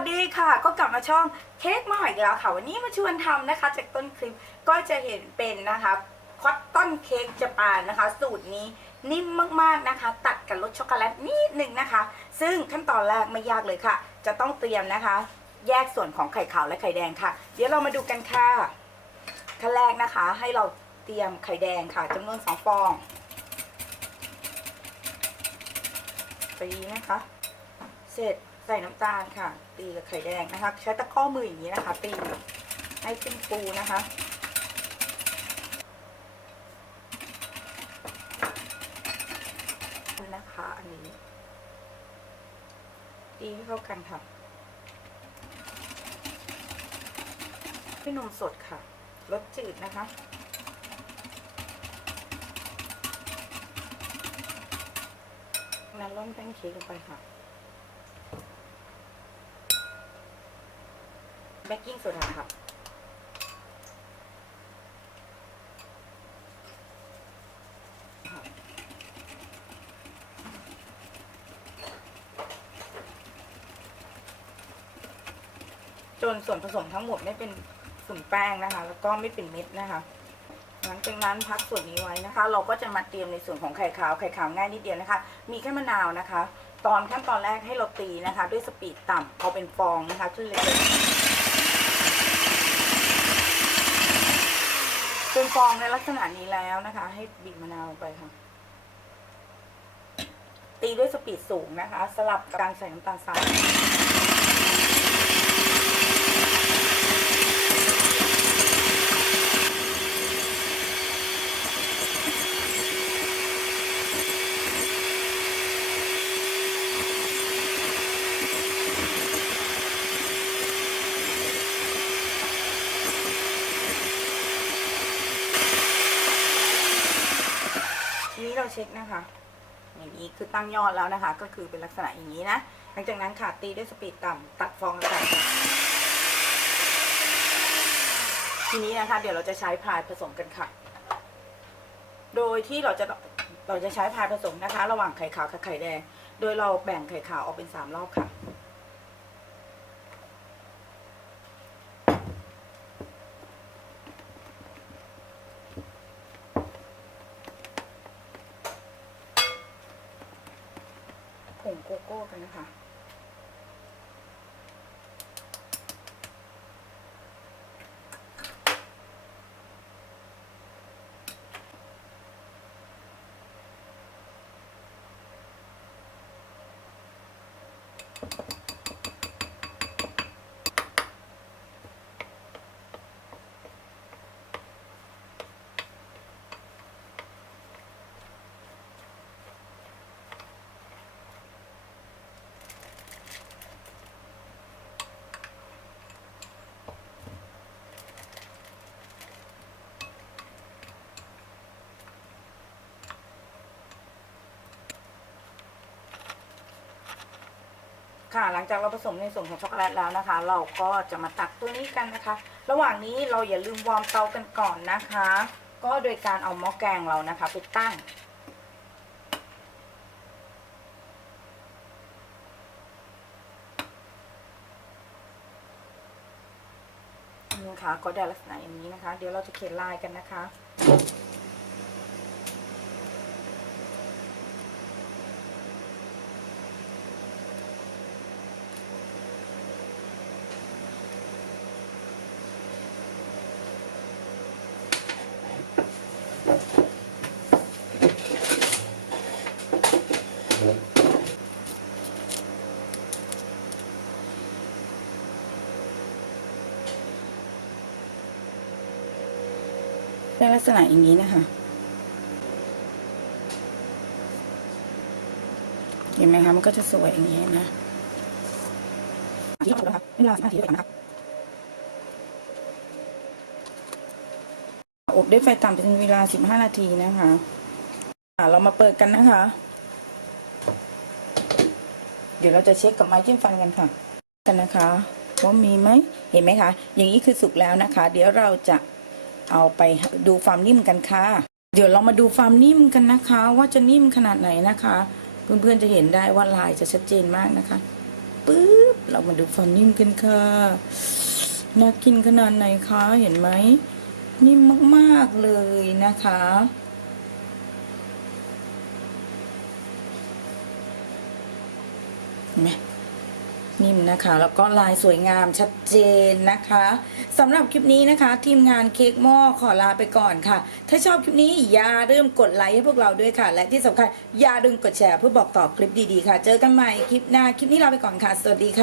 สดีค่ะก็กลับมาช่องเค้กมาอีกแล้วค่ะวันนี้มาชวนทำนะคะจากต้นคลิปก็จะเห็นเป็นนะคะคอตตอนเค้กญี่ปุ่นนะคะสูตรนี้นิ่มมากๆนะคะตัดกับรสช็อกโกแลตนิดหนึ่งนะคะซึ่งขั้นตอนแรกไม่ยากเลยค่ะจะต้องเตรียมนะคะแยกส่วนของไข่ขาวและไข่แดงค่ะเดี๋ยวเรามาดูกันค่ะขั้นแรกนะคะให้เราเตรียมไข่แดงค่ะจำนวน2 ฟองตีนะคะเสร็จใส่น้ำตาลค่ะตีกับไข่แดงนะคะใช้ตะกร้อมืออย่างนี้นะคะตีให้ขึ้นฟูนะคะอันนี้ตีให้เข้ากันค่ะให้นมสดค่ะรสจืดนะคะนั้นร่อนแป้งเค้กลงไปค่ะเบกกิ้งโซดาค่ะจนส่วนผสมทั้งหมดไม่เป็นฝุ่นแป้งนะคะแล้วก็ไม่เป็นเม็ดนะคะหลังจากนั้นพักส่วนนี้ไว้นะคะเราก็จะมาเตรียมในส่วนของไข่ขาวง่ายนิดเดียวนะคะมีแค่มะนาวนะคะขั้นตอนแรกให้เราตีนะคะด้วยสปีดต่ำเอาเป็นฟองนะคะขึ้นเลยเป็นฟองในลักษณะนี้แล้วนะคะให้บีบมะนาวลงไปค่ะตีด้วยสปีดสูงนะคะสลับกับการใส่น้ำตาลทรายนี้เราเช็คนะคะอย่างนี้คือตั้งยอดแล้วนะคะก็คือเป็นลักษณะอย่างนี้นะหลังจากนั้นค่ะตีด้วยสปีดต่ำตัดฟองอากาศทีนี้นะคะเดี๋ยวเราจะใช้พายผสมกันค่ะโดยที่เราจะใช้พายผสมนะคะระหว่างไข่ขาวกับไข่แดงโดยเราแบ่งไข่ขาวออกเป็น3 รอบค่ะผงโกโก้กันนะคะค่ะหลังจากเราผสมในส่วนของช็อกโกแลตแล้วนะคะเราก็จะมาตักตัวนี้กันนะคะระหว่างนี้เราอย่าลืมวอร์มเตากันก่อนนะคะก็โดยการเอาหม้อแกงเรานะคะไปตั้งนี่ค่ะก็ได้ลักษณะอย่างนี้นะคะเดี๋ยวเราจะเขียนลายกันนะคะได้ลักษณะอย่างนี้นะคะเห็นไหมคะมันก็จะสวยอย่างนี้นะที่เรานะคะเวลา15 นาทีด้วยกันนะคะอบด้วยไฟต่ำเป็นเวลา15 นาทีนะคะเรามาเปิดกันนะคะเดี๋ยวเราจะเช็คกับไม้จิ้มฟันกันค่ะนะคะว่ามีไหมเห็นไหมคะอย่างนี้คือสุกแล้วนะคะเดี๋ยวเราจะเอาไปดูความนิ่มกันค่ะเดี๋ยวเรามาดูความนิ่มกันนะคะว่าจะนิ่มขนาดไหนนะคะเพื่อนๆจะเห็นได้ว่าลายจะชัดเจนมากนะคะ ปึ๊บเรามาดูความนิ่มกันค่ะน่ากินขนาดไหนคะเห็นไหมนิ่มมากๆเลยนะคะเห็นไหมนิ่มนะคะแล้วก็ลายสวยงามชัดเจนนะคะสำหรับคลิปนี้นะคะทีมงานเค้กหม้อขอลาไปก่อนค่ะถ้าชอบคลิปนี้อย่าลืมกดไลค์ให้พวกเราด้วยค่ะและที่สำคัญอย่าลืมกดแชร์เพื่อบอกต่อคลิปดีๆค่ะเจอกันใหม่คลิปหน้าคลิปนี้ลาไปก่อนค่ะสวัสดีค่ะ